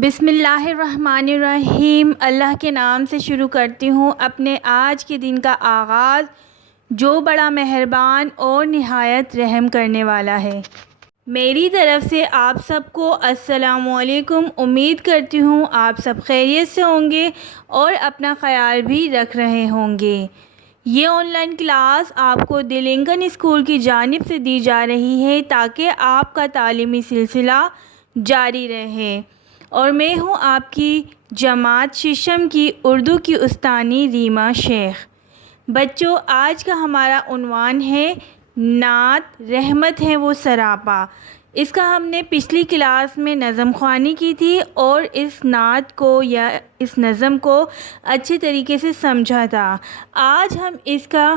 بسم اللہ الرحمن الرحیم۔ اللہ کے نام سے شروع کرتی ہوں اپنے آج کے دن کا آغاز، جو بڑا مہربان اور نہایت رحم کرنے والا ہے۔ میری طرف سے آپ سب کو السلام علیکم۔ امید کرتی ہوں آپ سب خیریت سے ہوں گے اور اپنا خیال بھی رکھ رہے ہوں گے۔ یہ آن لائن کلاس آپ کو دی لنکن اسکول کی جانب سے دی جا رہی ہے تاکہ آپ کا تعلیمی سلسلہ جاری رہے، اور میں ہوں آپ کی جماعت ششم کی اردو کی استانی ریما شیخ۔ بچوں، آج کا ہمارا عنوان ہے نعت رحمت ہے وہ سراپا۔ اس کا ہم نے پچھلی کلاس میں نظم خوانی کی تھی اور اس نعت کو یا اس نظم کو اچھے طریقے سے سمجھا تھا۔ آج ہم اس کا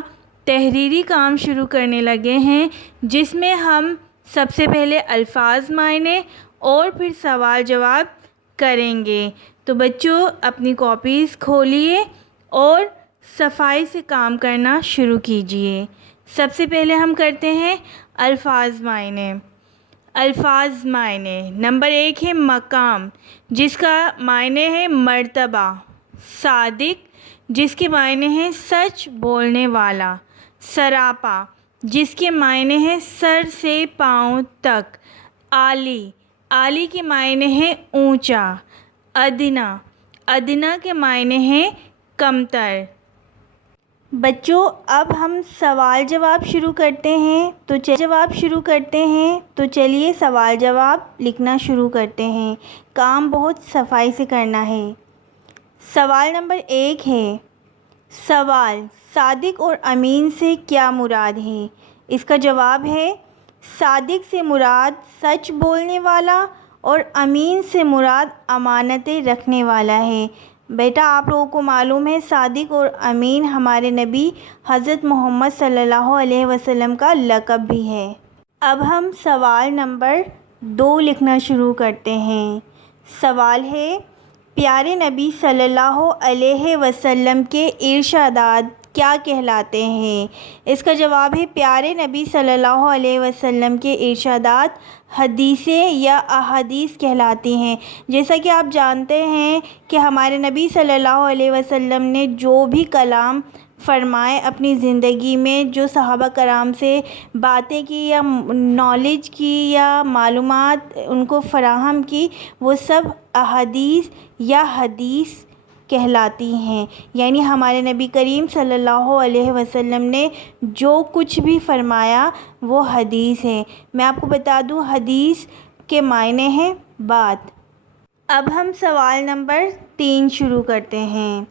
تحریری کام شروع کرنے لگے ہیں، جس میں ہم سب سے پہلے الفاظ معنی اور پھر سوال جواب کریں گے۔ تو بچوں، اپنی کاپیز کھولیے اور صفائی سے کام کرنا شروع کیجئے۔ سب سے پہلے ہم کرتے ہیں الفاظ معنی۔ الفاظ معنی نمبر 1 ہے مقام، جس کا معنی ہے مرتبہ۔ صادق، جس کے معنی ہے سچ بولنے والا۔ سراپا، جس کے معنی ہے سر سے پاؤں تک۔ عالی، عالی کے معنی ہے اونچا۔ ادنا، ادنا کے معنی ہے کمتر۔ بچوں، اب ہم سوال جواب شروع کرتے ہیں تو چلیے سوال جواب لکھنا شروع کرتے ہیں۔ کام بہت صفائی سے کرنا ہے۔ سوال نمبر 1 ہے، سوال صادق اور امین سے کیا مراد ہے؟ اس کا جواب ہے، صادق سے مراد سچ بولنے والا اور امین سے مراد امانتیں رکھنے والا ہے۔ بیٹا، آپ لوگوں کو معلوم ہے صادق اور امین ہمارے نبی حضرت محمد صلی اللہ علیہ وسلم کا لقب بھی ہے۔ اب ہم سوال نمبر 2 لکھنا شروع کرتے ہیں۔ سوال ہے، پیارے نبی صلی اللہ علیہ وسلم کے ارشادات کیا کہلاتے ہیں؟ اس کا جواب ہے، پیارے نبی صلی اللہ علیہ وسلم کے ارشادات حدیثیں یا احادیث کہلاتی ہیں۔ جیسا کہ آپ جانتے ہیں کہ ہمارے نبی صلی اللہ علیہ وسلم نے جو بھی کلام فرمائے اپنی زندگی میں، جو صحابہ کرام سے باتیں کی یا نالج کی یا معلومات ان کو فراہم کی، وہ سب احادیث یا حدیث کہلاتی ہیں۔ یعنی ہمارے نبی کریم صلی اللہ علیہ وسلم نے جو کچھ بھی فرمایا وہ حدیث ہے۔ میں آپ کو بتا دوں، حدیث کے معنی ہے بات۔ اب ہم سوال نمبر 3 شروع کرتے ہیں۔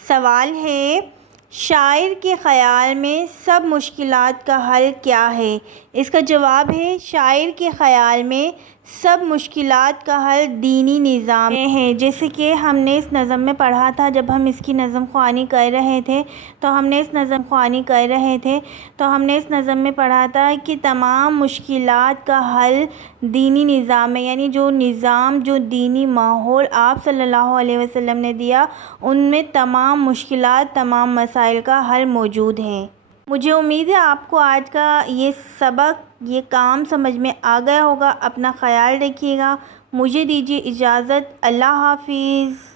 سوال ہے، شاعر کے خیال میں سب مشکلات کا حل کیا ہے؟ اس کا جواب ہے، شاعر کے خیال میں سب مشکلات کا حل دینی نظام میں ہے۔ جیسے کہ ہم نے اس نظم میں پڑھا تھا، جب ہم اس کی نظم خوانی کر رہے تھے تو ہم نے اس نظم میں پڑھا تھا کہ تمام مشکلات کا حل دینی نظام میں، یعنی جو نظام، جو دینی ماحول آپ صلی اللہ علیہ وسلم نے دیا، ان میں تمام مشکلات، تمام مسائل کا حل موجود ہے۔ مجھے امید ہے آپ کو آج کا یہ سبق، یہ کام سمجھ میں آ گیا ہوگا۔ اپنا خیال رکھیے گا۔ مجھے دیجیے اجازت۔ اللہ حافظ۔